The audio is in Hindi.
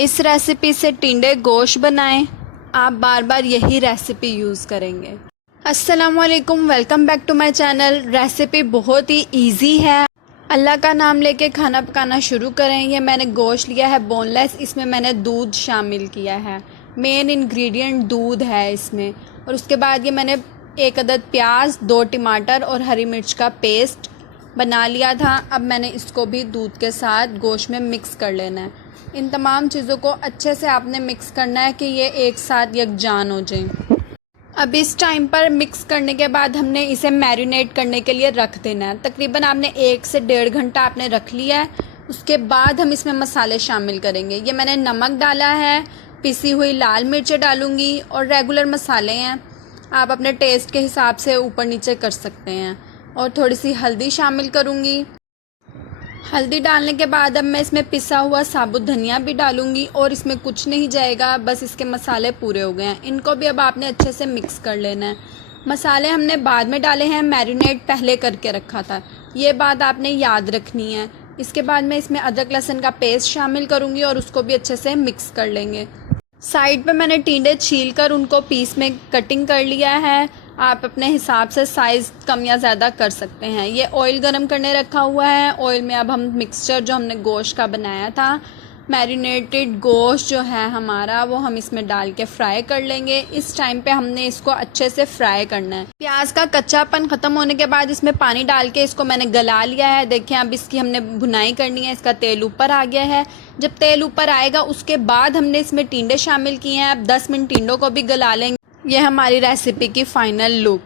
इस रेसिपी से टिंडे गोश्त बनाएं। आप बार बार यही रेसिपी यूज़ करेंगे। अस्सलामुअलैकुम, welcome back to my channel. Recipe बहुत ही इजी है। अल्लाह का नाम लेके खाना पकाना शुरू करें। ये मैंने गोश्त लिया है बोनलेस, इसमें मैंने दूध शामिल किया है। मेन इंग्रेडिएंट दूध है इसमें। और उसके बाद ये मैंने 1 अदद प्याज, 2 टमाटर और हरी मिर्च का पेस्ट बना लिया था। अब मैंने इसको भी दूध के साथ गोश्त में मिक्स कर लेना है। इन तमाम चीज़ों को अच्छे से आपने मिक्स करना है कि ये एक साथ यकजान हो जाए। अब इस टाइम पर मिक्स करने के बाद हमने इसे मैरिनेट करने के लिए रख देना है। तकरीबन आपने 1 से 1.5 घंटा आपने रख लिया है। उसके बाद हम इसमें मसाले शामिल करेंगे। ये मैंने नमक डाला है, पिसी हुई लाल मिर्चें डालूंगी और रेगुलर मसाले हैं, आप अपने टेस्ट के हिसाब से ऊपर नीचे कर सकते हैं। और थोड़ी सी हल्दी शामिल करूँगी। हल्दी डालने के बाद अब मैं इसमें पिसा हुआ साबुत धनिया भी डालूंगी और इसमें कुछ नहीं जाएगा, बस इसके मसाले पूरे हो गए हैं। इनको भी अब आपने अच्छे से मिक्स कर लेना है। मसाले हमने बाद में डाले हैं, मैरिनेट पहले करके रखा था, ये बात आपने याद रखनी है। इसके बाद मैं इसमें अदरक लहसुन का पेस्ट शामिल करूँगी और उसको भी अच्छे से मिक्स कर लेंगे। साइड पे मैंने टिंडे छील कर उनको पीस में कटिंग कर लिया है। आप अपने हिसाब से साइज़ कम या ज़्यादा कर सकते हैं। ये ऑयल गरम करने रखा हुआ है। ऑयल में अब हम मिक्सचर जो हमने गोश्त का बनाया था, मैरिनेटेड गोश्त जो है हमारा, वो हम इसमें डाल के फ्राई कर लेंगे। इस टाइम पे हमने इसको अच्छे से फ्राई करना है। प्याज का कच्चापन ख़त्म होने के बाद इसमें पानी डाल के इसको मैंने गला लिया है। देखें, अब इसकी हमने भुनाई करनी है। इसका तेल ऊपर आ गया है। जब तेल ऊपर आएगा उसके बाद हमने इसमें टिंडे शामिल किए हैं। अब 10 मिनट टिंडों को भी गला लेंगे। ये हमारी रेसिपी की फ़ाइनल लुक।